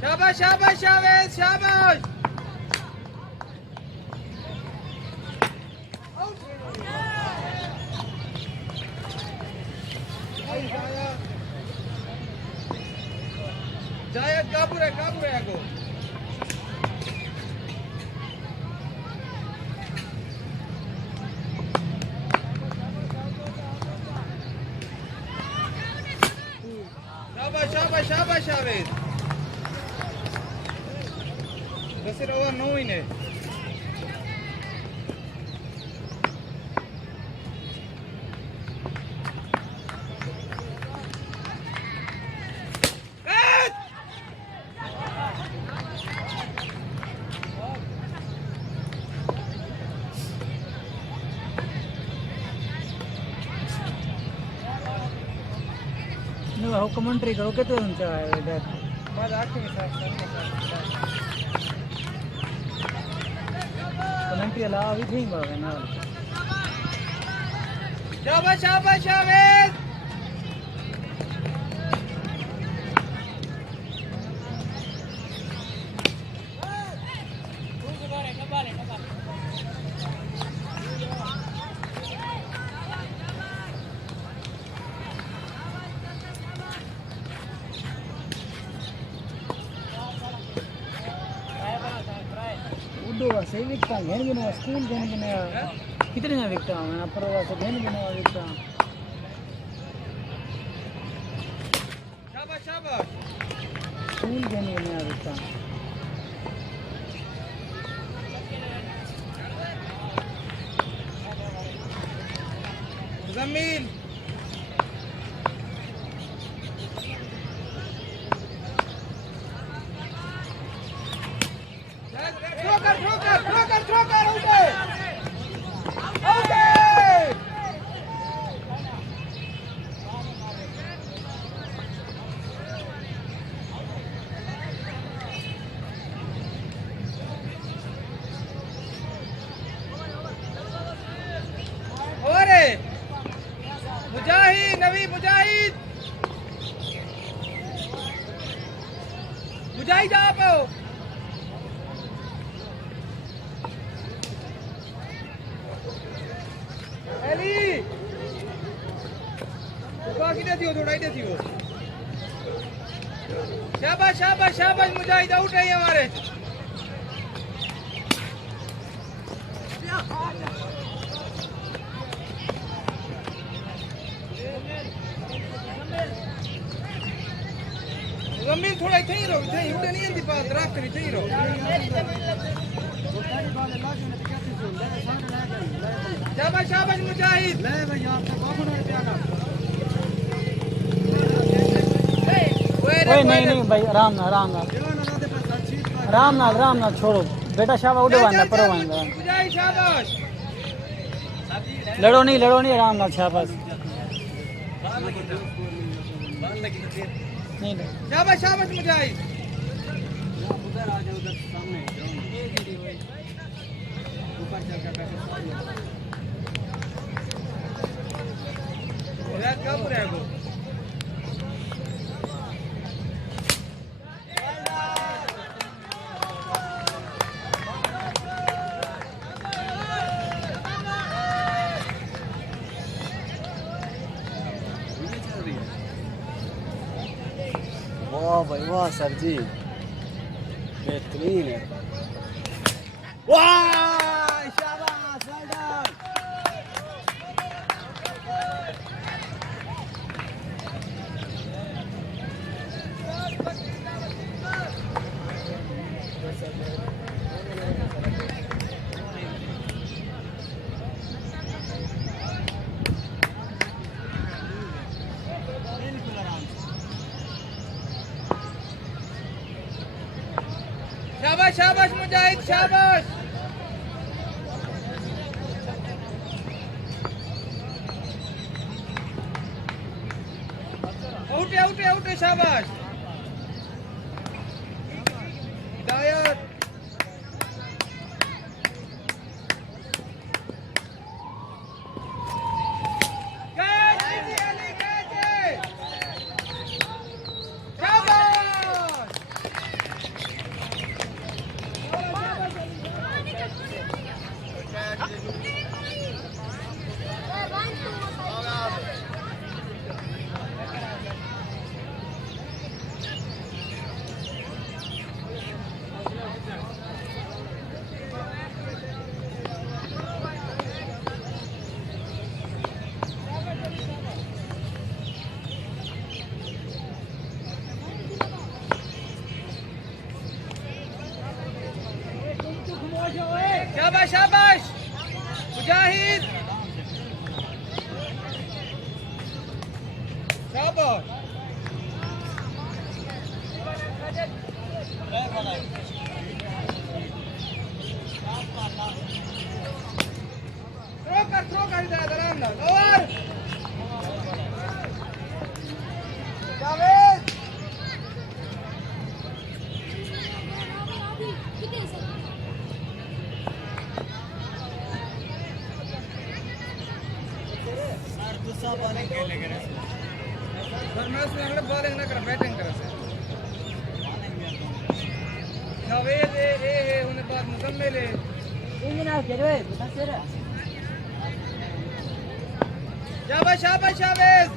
शाबाश शाबाश शाबाश शाबाश जायद काबू है आगो शाबाश शाबाश शाबाश शाबाश बस ओवर 9 ही ने हो कमेंट्री करो कितने तुमच्या माझा 8 कमेंट्री ला अभी ठीक बाबा ना शाबाश शाबाश शाबाश सही विकता घेन गिना स्कूल घेन गिना कितने ना विकता मैं परवा से घेन गिना विकता शाबाश शाबाश स्कूल घेन गिना विकता जमीन throw कर out ओरे मुजाहिद नवी मुजाहिद आप हो एली बाकी दे दियो थोड़ा ही दे दियो शाबाश शाबाश शाबाश मुजाहिद आउट है हमारे जमीन थोड़ा इथे ही रहो इथे उड़े नहीं आंदी पास दरख्त नहीं इथे ही रहो शाबाश शाबाश मुजाहिद ले भाई आप तक बाबू ने रुपया का ओए नहीं भाई आराम ना छोड़ो बेटा शाबाश उड़े वांदा पर वांदा मुजाहिद शाबाश लड़ो नहीं आराम ना शाबाश नहीं शाबाश शाबाश मुजाहिद उधर आ जाओ उधर सामने ऊपर चल कर बैठो यार कब रहेगो वाह भाई वाह सर जी बेहतरीन है वाह शाबाश वेल डन शाबाश शाबाश मुजाहिद शाबाश आउट है शाबाश हिदायत शाबाश शाबाश मुजाहिद शाबाश थ्रो कर इधर आराम ना ओवर जावेद दूसरा बॉलिंग खेले करे सर मैं उसमें अगले बॉलिंग ना कर बैटिंग कर सर जावेद ए उन्हें बात मुकम्मल है इंजन आ के रे बता तेरा शाबाश शाबाश शाबाश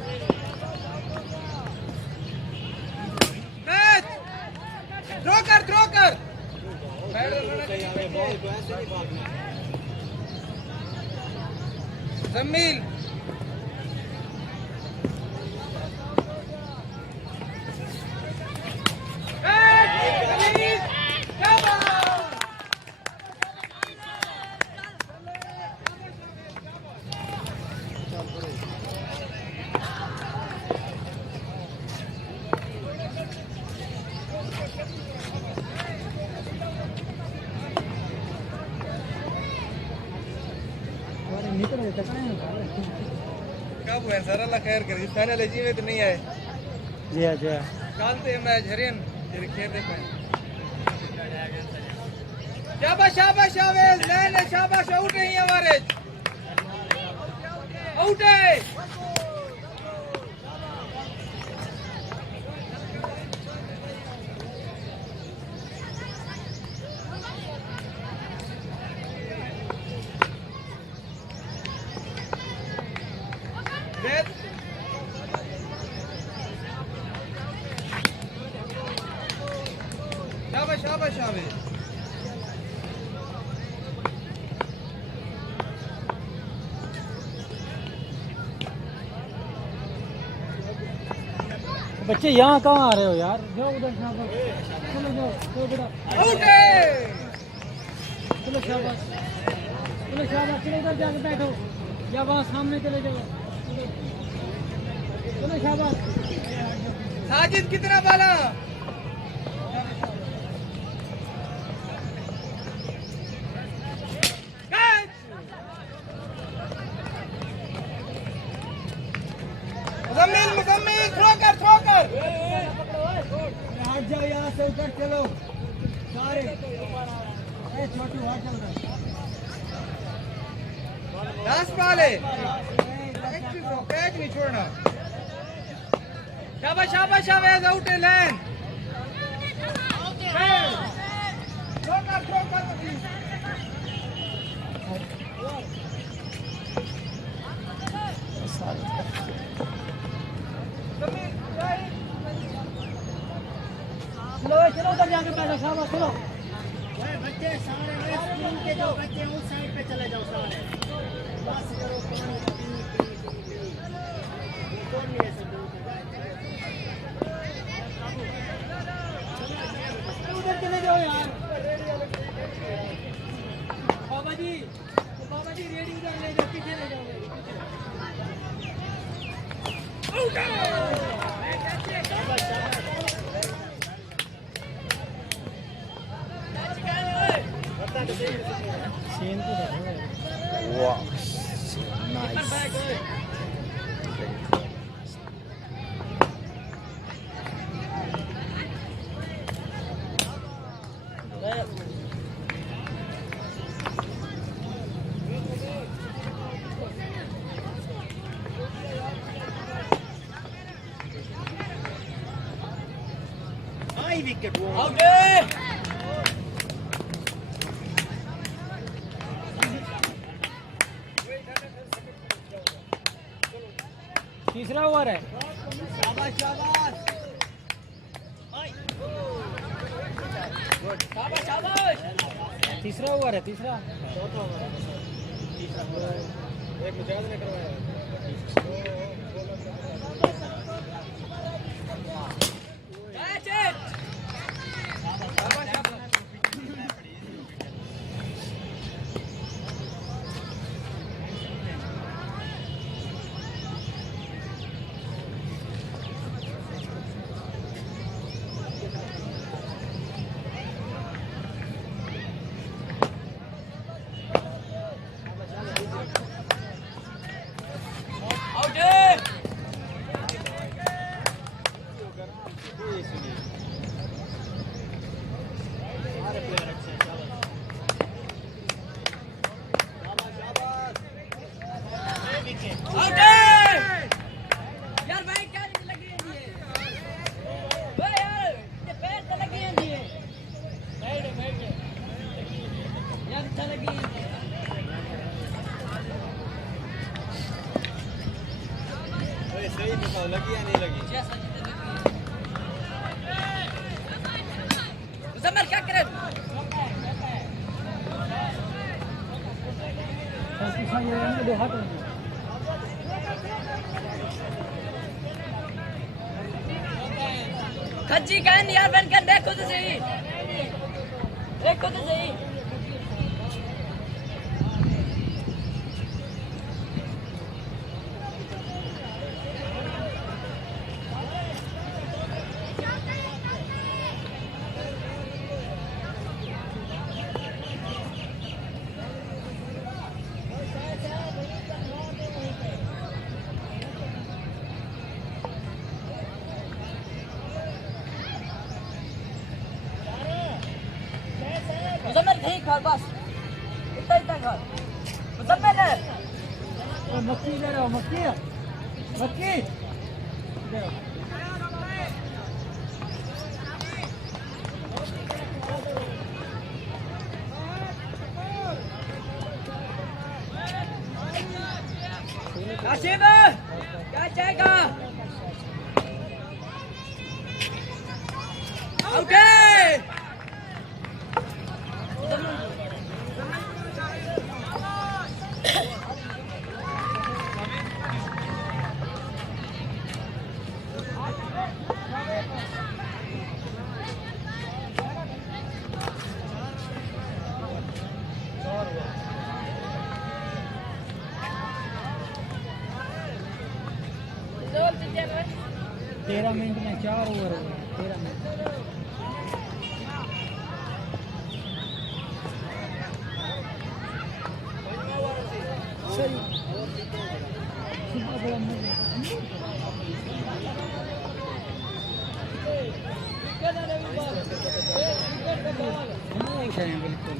मैच थ्रो कर जमील कब हुए सर अल्लाह खैर करे फाइनल जी में तो नहीं आए जी हां कल ते मैच हरियन तेरे खेल देखो शाबाश शाबाश शाबाश लाइन है शाबाश आउट है हमारे आउट है शाबाश शाबाश शाबाश बच्चे यहाँ कहाँ आ रहे हो यार जाओ उधर शाबाश चलो जाओ बेटा आउट है चलो शाबाश चलो इधर जाके बैठो या वहाँ सामने चले जाओ चलो शाबाश साजिद कितना बाला मुकम्मल थ्रो कर हट जाओ यहाँ से उधर चलो सारे छोटू हट जाओ 10 बॉल है कैच नहीं छोड़ना शाबाश शाबाश शाबाश आउट है लाइन थ्रो कर चलो उधर जाके बैठो शाबाश चलो बच्चे सारे स्कूल के जो बच्चे उस साइड पे चले जाओ सारे बस करो कौन नहीं है सब उधर चले जाओ यार बाबा जी रेडी उधर ले जाओ पीछे ले जाओ वाह नाइस हाई विकेट तीसरा ओवर है शाबाश शाबाश तीसरा ओवर है तीसरा एक मुजाहिद ने करवाया मुजम्मिल क्या करे दो हाथ खज्जी कहन यार बन कर देखो तो सही देखो तो सही मुजम्मिल ठीक है बस इतना इतना घर मुजम्मिल है मक्की ले रहा हूँ मक्की मक्की काशिफ क्या चाहेगा ओके तेरह मिनट में 4 ओवर हो गए 13 मिनट सही सुबह बड़ा मजा बिल्कुल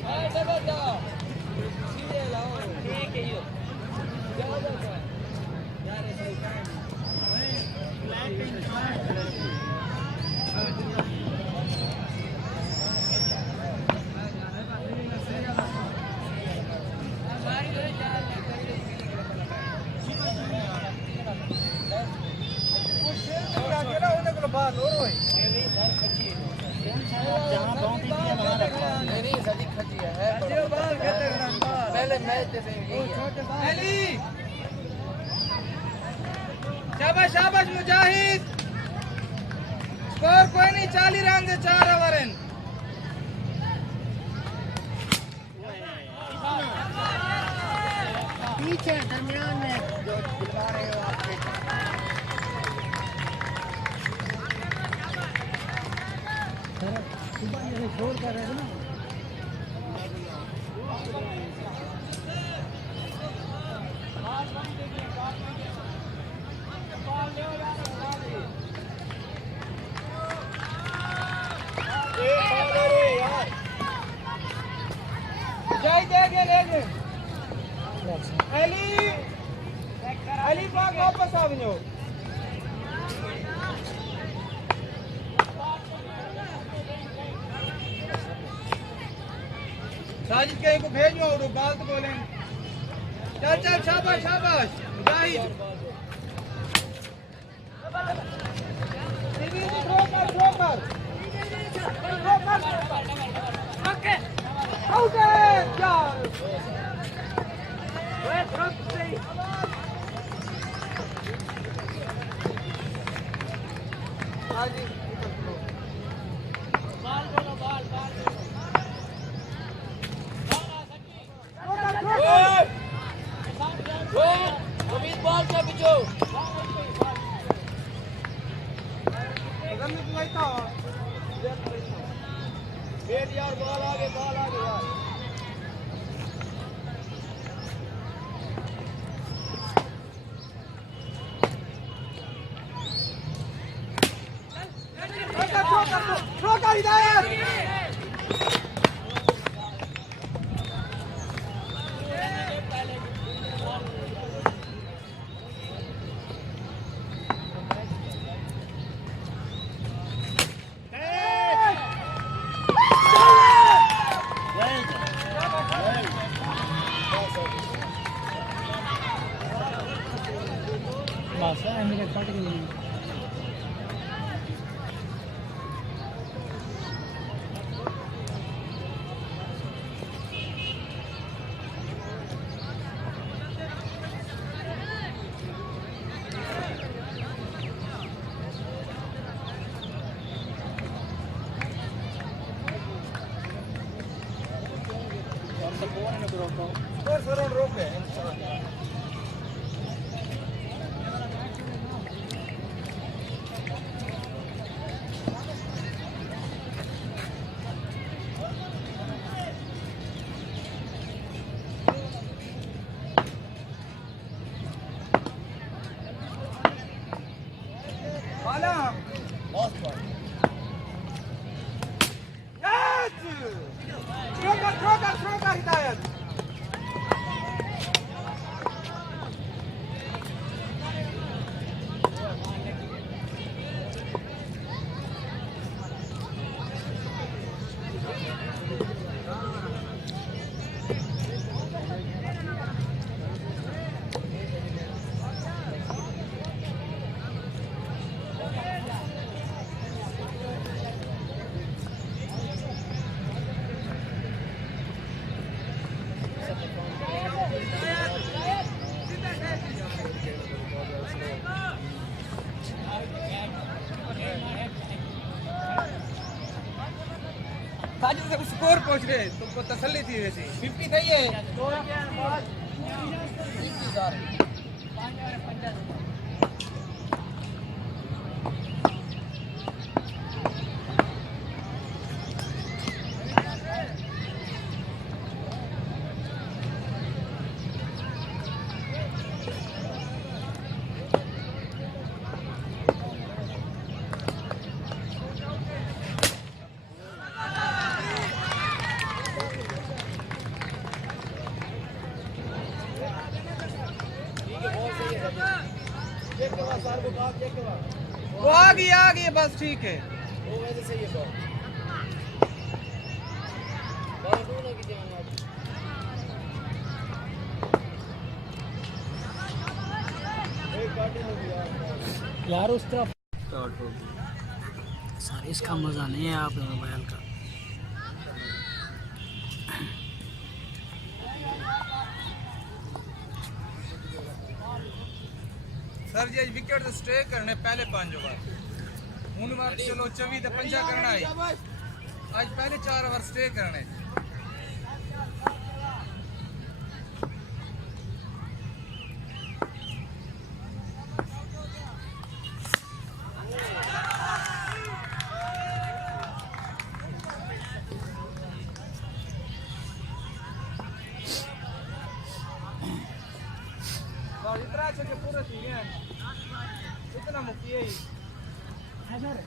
शाबाश शाबाश मुजाहिद स्कोर कोई नहीं 40 रन से 4 ओवर हैं पीछे दरमियान में जो दिलवा रहे हो आपके सुबह जैसे शोर कर रहे थे ना अली पाक वापस आ वञो साजिद कहीं को भेजो और बात बोलें चल चल शाबाश शाबाश मुजाहिद सीधी से थ्रो कर ओके आउट है यार यार बॉल आगे यार थ्रो कर हिदायत Well done. स्कोर सराउंड रोक है थ्रो कर हिदायत साजिद से स्कोर पहुंच रहे तुमको तसल्ली थी वैसे 50 सही है वो आ गई बस ठीक है वो वैसे सही है यार उस तरफ सर इसका मज़ा नहीं है आप मोबाइल का सर जी विकेट स्टे करने पहले 5 ओवर हूं बार चलो 24 ते 5 करना है आज पहले 4 ओवर स्टे करने इतना अच्छा के पूरे थी हैं इतना मुक्ति है सर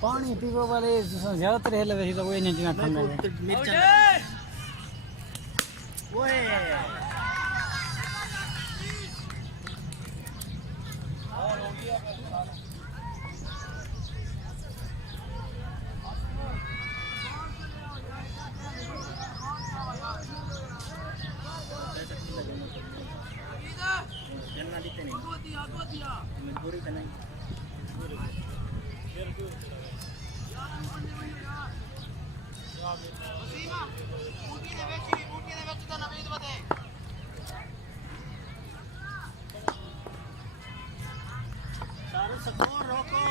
पानी पीवा वाले ज्यादातर है वैसे तो वो नहीं जिना खाना है वो है मजबूरी तो नहीं स्कोर रोको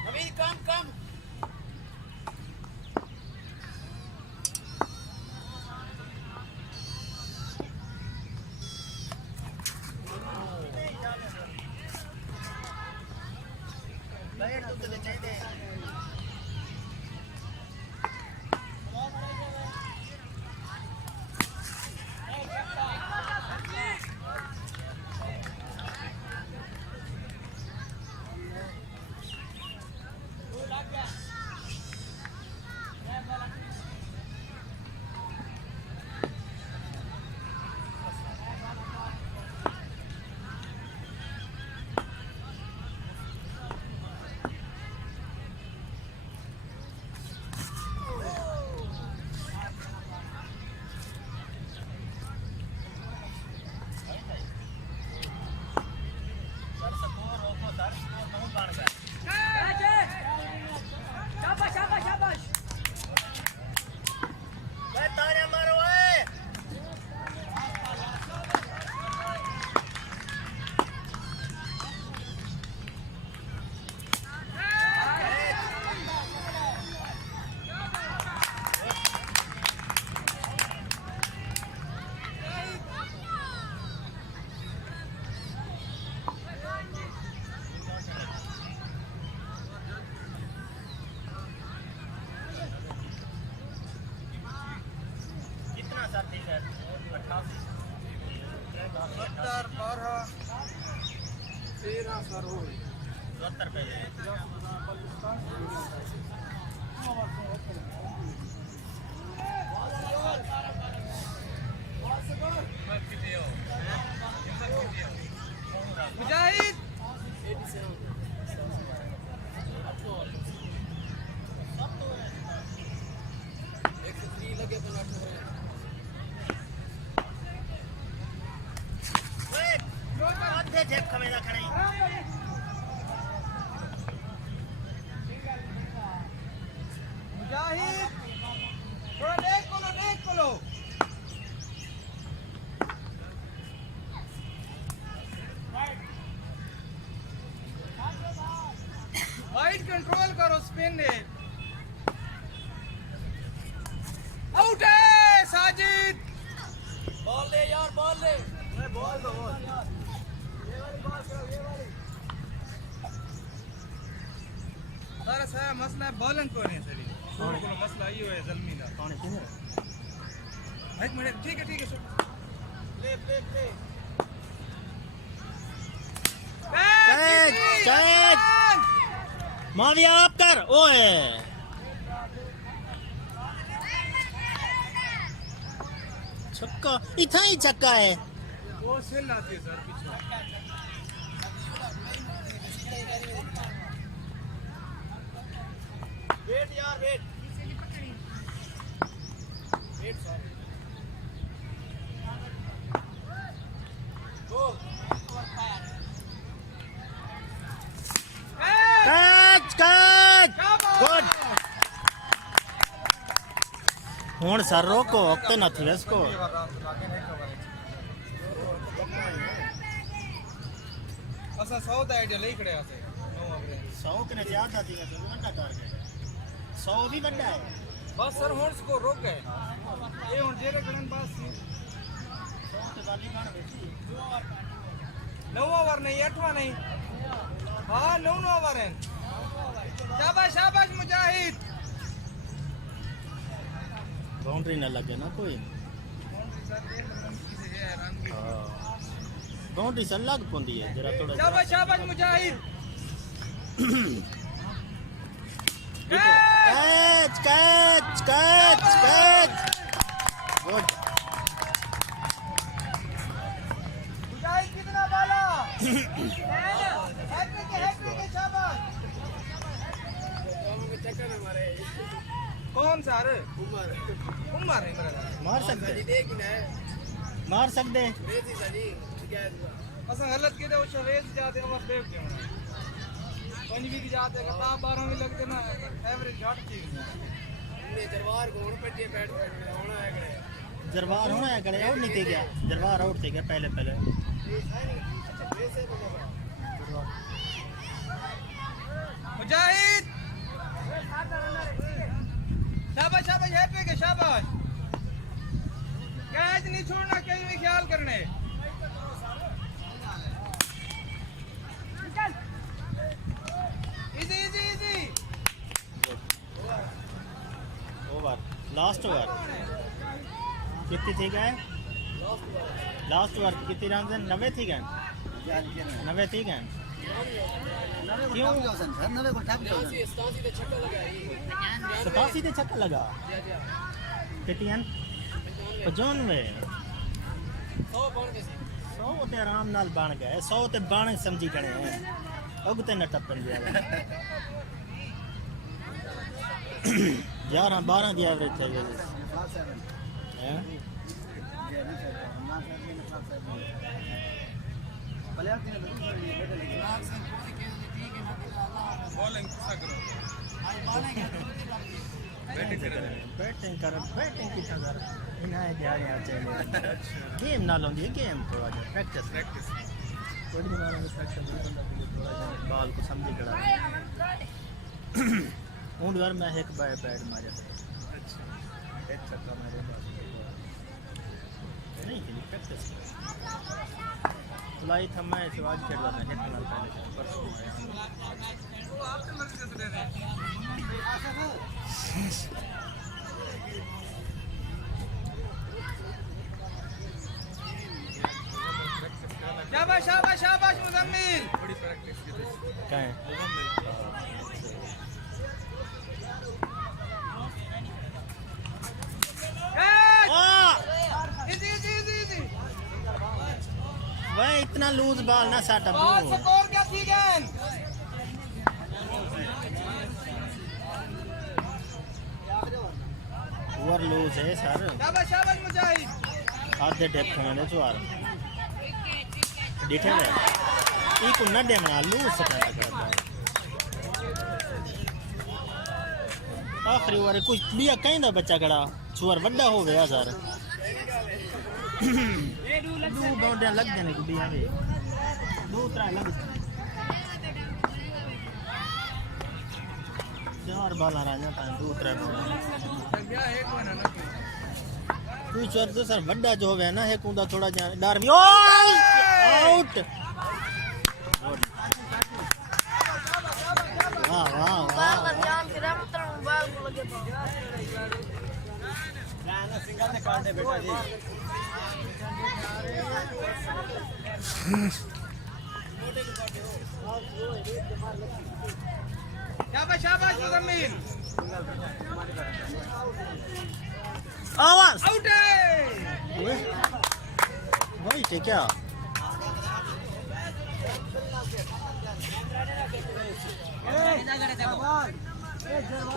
नवीन कम कितना सर थी सर 88 70 12 13 सर हो 74 पे मुजाहिद आधे जेब खमेदा खड़े मुजाहिद थोड़ा देख को लो वाइड कंट्रोल करो स्पिन है आउट है साजिद बॉल ले यार बॉल ले बॉल दो सारा सारा मसला है बॉलिंग को नहीं सही छोड़ को मसला ही है जल्मी का कौन है एक मिनट ठीक है सर प्ले कैच माविया आप कर ओए छक्का इतना ही छक्का है वो सेल आती है सर पीछे वेट यार वेट सर गो कैच गुड हुण सर रोको वक्त नहीं वेस्को असा 100 दा आइडिया ले खड़े आसे 100 ने ज्यादा दी तो वड्डा कर गए 100 भी वड्डा है बस सर हुण इसको रोक गए ये हुण जेरे खड़न बस 100 तो गाली बन बैठी 9 ओवर नहीं 8वां नहीं हां 9 ओवर है शाबाश मुजाहिद बाउंड्री न लगे ना कोई बाउंड्री से लग पौंदी है जरा थोड़ा शाबाश मुजाहिद कैच गुड मुजाहिद कितना बाला हैट्रिक शाबाश कौन सा रे उमर है मेरा मार सकते असा गलत के दो शवेज जाते और देव के पंजवी की जाते का 12 भी लगते ना एवरेज घट थी ने दरबार को पट्टी बैठ होना है कड़े दरबार होना है कड़े और नहीं थे गया दरबार आउट थे गया पहले मुजाहिद शाबाश हैट्रिक है शाबाश कैच नहीं छोड़ना कहीं भी ख्याल करने इजी लास्ट ओवर कितनी थी गए लास्ट ओवर कितनी रन 90 थी गए 90 थी गए क्यों 87 ते छक्का लगा कितनी 95 100 ते आराम नाल बन गए 100 ते बन समझी गए उगते न टप्पन दिया 11-12 की एवरेज थे हैं बैटिंग कर इन्हें जा रहा चाहिए गेम ना लोगी गेम थोड़ा जा प्रैक्टिस थोड़ी मारा प्रैक्टिस थोड़ा जा बॉल को समझी करा हूँ यार मैं एक बैट मारा अच्छा एक छक्का मारे नहीं खेली प्रैक्टिस लाई था मैं इस आज खेल रहा था एक नाल पहले परसों वो आपके मर्जी से दे रहे शाबाश शाबाश शाबाश मुजम्मिल बड़ी प्रैक्टिस की थी क्या है इजी भाई इतना लूज बॉल ना साटा बॉल स्कोर क्या थी गेंद ओवर लूज है सर शाबाश शाबाश मुजाहिद आधे डेप खाने चुआर डिठे है ई को न देना लूज सटा करता आखिरी ओवर कुछ बिया कहीं दा बच्चा खड़ा चुआर बड़ा हो गया सर दो बाउंड्रियां लग जाने को बिया में दो तरह लग चार बाल आ रहा था दो तरह गया एक महीना ना तू चोर तो सर बड़ा जो है ना है कुंदा थोड़ा जा डर भी आउट वाह वाह वाह ध्यान के रमत मोबाइल को लगे गाना सिंगल ने काट दे बेटा जी शाबाश शाबाश मुजम्मिल आवाज आउट है वही थे क्या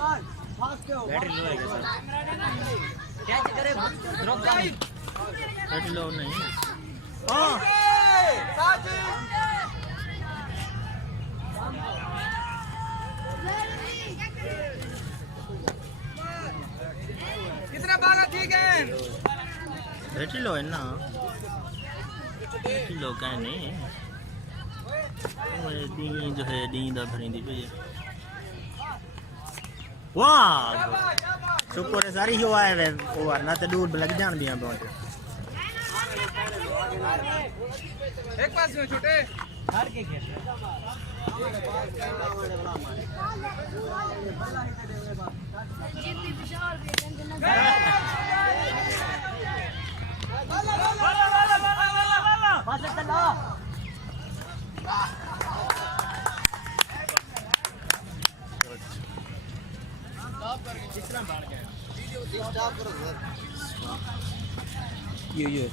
बैटरी लो है क्या सर बैटरी लो नहीं हाँ कितना बाला ठीक है बैटरी लो है ना बैटरी लो का नहीं दी जो है दी दा भरिंदी पे वाह शुक्र है सारी ही आए वे ओवर ना ते दूर लग जान दिया बहुत एक पास में छोटे हार के खेल जितनी विशाल भी टेंशन ना पास चला कितना बाढ़ गया ये